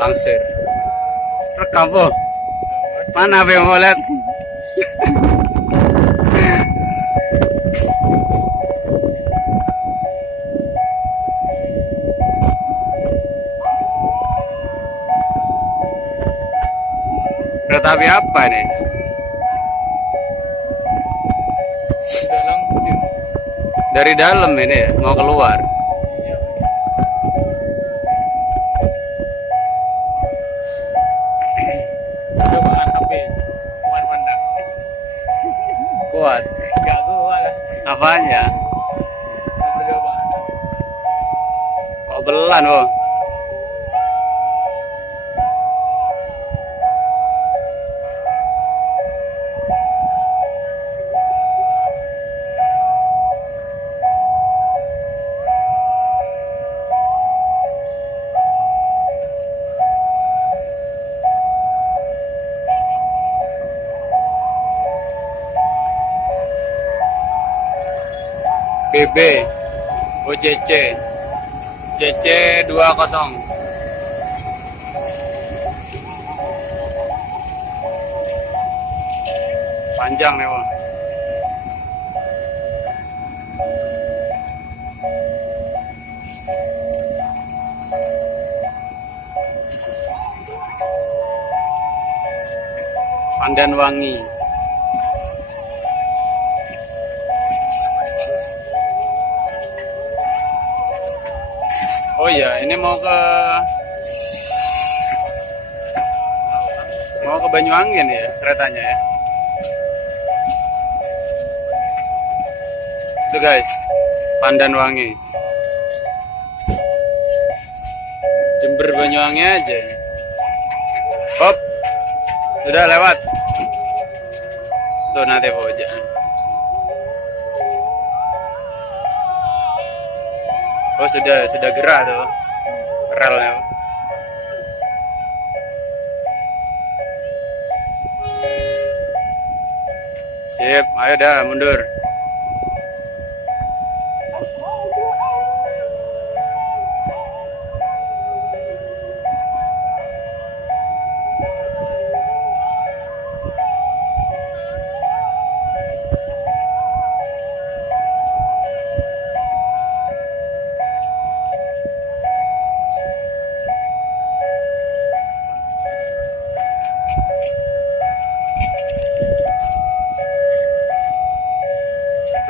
Langsir. Rekam po. Mana be mau lihat? Kereta api apa ini? Sudah langsir. Dari dalam ini ya, mau keluar. Cobaan HP. Wan Panda. Kuat. Enggak gua lah. Apanya? Percobaan. Kok belan, oh? BB OCC CC 20 panjang nih, Bang. Pandanwangi. Oh iya, ini mau ke Banyuwangi nih ya keretanya ya. Itu guys, Pandanwangi. Jember Banyuwangi aja. Hop, sudah lewat. Tuh nanti aja. Oh sudah gerak tuh relnya. Sip, ayo dah mundur.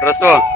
Terus tuh.